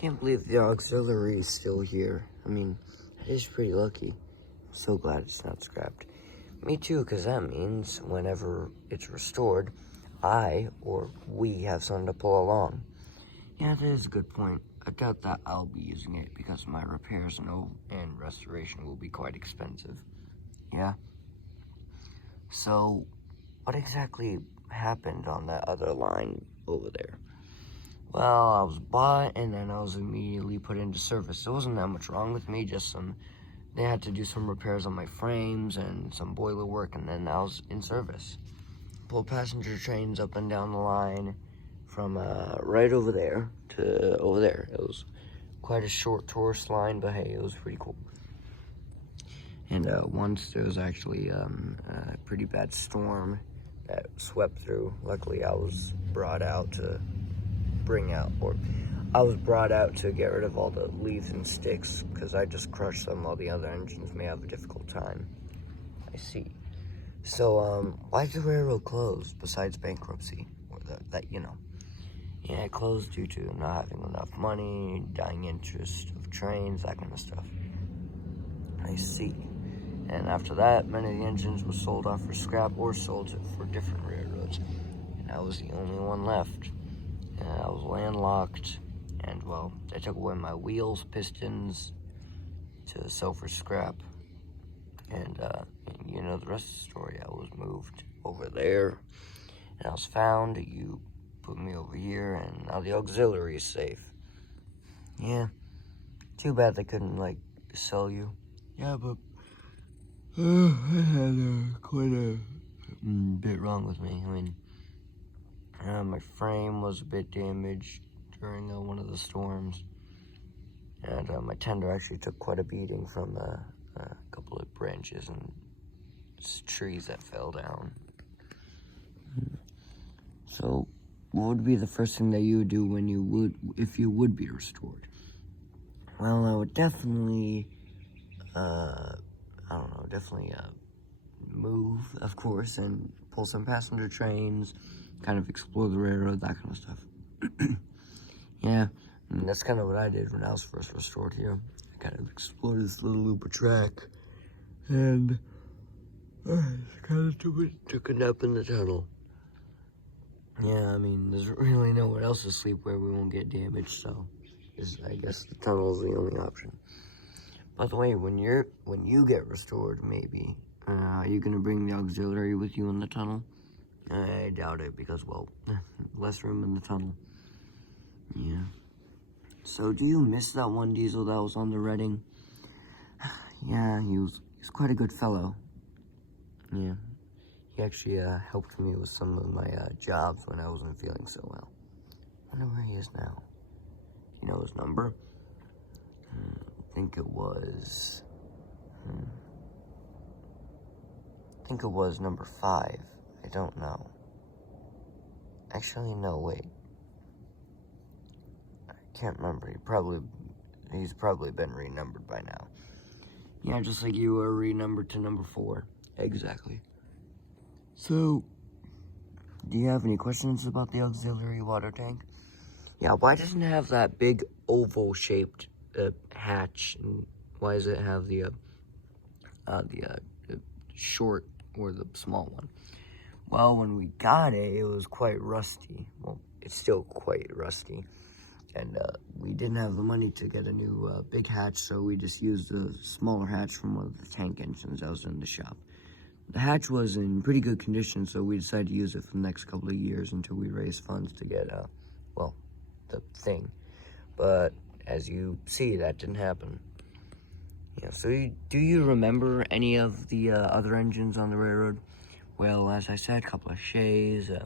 Can't believe the auxiliary is still here. I mean, it is pretty lucky. I'm so glad it's not scrapped. Me too, because that means whenever it's restored, I or we have something to pull along. Yeah, that is a good point. I doubt that I'll be using it because my repairs and restoration will be quite expensive. Yeah? So, what exactly happened on that other line over there? Well, I was bought and then I was immediately put into service. There wasn't that much wrong with me, just they had to do some repairs on my frames and some boiler work, and then I was in service. Pulled passenger trains up and down the line from right over there to over there. It was quite a short tourist line, but hey, it was pretty cool. And once there was actually a pretty bad storm that swept through. Luckily, I was brought out to get rid of all the leaves and sticks because I just crushed them. All the other engines may have a difficult time. I see. So, why did the railroad close besides bankruptcy? Or Yeah, it closed due to not having enough money, dying interest of trains, that kind of stuff. I see. And after that, many of the engines were sold off for scrap or sold for different railroads. And I was the only one left. I was landlocked, and well, they took away my wheels, pistons to sell for scrap. And you know the rest of the story. I was moved over there, and I was found. You put me over here, and now the auxiliary is safe. Yeah, too bad they couldn't, sell you. Yeah, but I had quite a bit wrong with me. I mean, my frame was a bit damaged during one of the storms, and my tender actually took quite a beating from a couple of branches and trees that fell down. So, what would be the first thing that you would do if you would be restored? Well, I would definitely, move, of course, and pull some passenger trains, kind of explore the railroad, that kind of stuff. Yeah, and that's kind of what I did when I was first restored here. I kind of explored this little loop of track, and I kind of took a nap in the tunnel. Yeah, I mean, there's really nowhere else to sleep where we won't get damaged, so I guess the tunnel is the only option. By the way, when you get restored, maybe, are you gonna bring the auxiliary with you in the tunnel? I doubt it because, well, less room in the tunnel. Yeah. So, do you miss that one diesel that was on the Reading? Yeah, he was quite a good fellow. Yeah. He actually helped me with some of my jobs when I wasn't feeling so well. I wonder where he is now. Do you know his number? I think it was number 5. I don't know. Actually, no, wait. I can't remember. He's probably been renumbered by now. Yeah, just like you were renumbered to number 4. Exactly. So, do you have any questions about the auxiliary water tank? Yeah, why doesn't it have that big oval-shaped hatch? And why does it have the short or the small one? Well, when we got it, it was quite rusty. Well, it's still quite rusty. And we didn't have the money to get a new big hatch, so we just used a smaller hatch from one of the tank engines that was in the shop. The hatch was in pretty good condition, so we decided to use it for the next couple of years until we raised funds to get, the thing. But as you see, that didn't happen. Yeah, so do you remember any of the other engines on the railroad? Well, as I said, a couple of Shays. I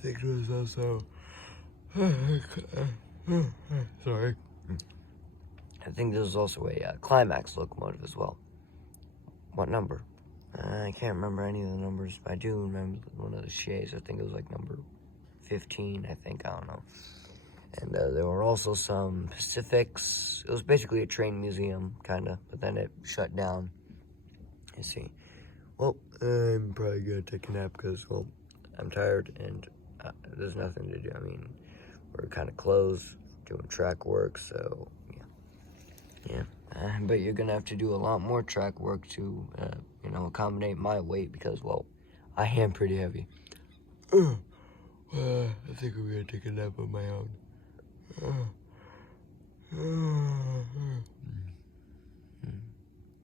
think there was also... Sorry. I think there was also a Climax locomotive as well. What number? I can't remember any of the numbers, but I do remember one of the Shays. I think it was like number 15, I don't know. And there were also some Pacifics. It was basically a train museum, kind of, but then it shut down. You see. Well, I'm probably gonna take a nap because, well, I'm tired and there's nothing to do. I mean, we're kind of closed doing track work, so yeah. But you're gonna have to do a lot more track work to, you know, accommodate my weight because, well, I am pretty heavy. I think I'm gonna take a nap on my own.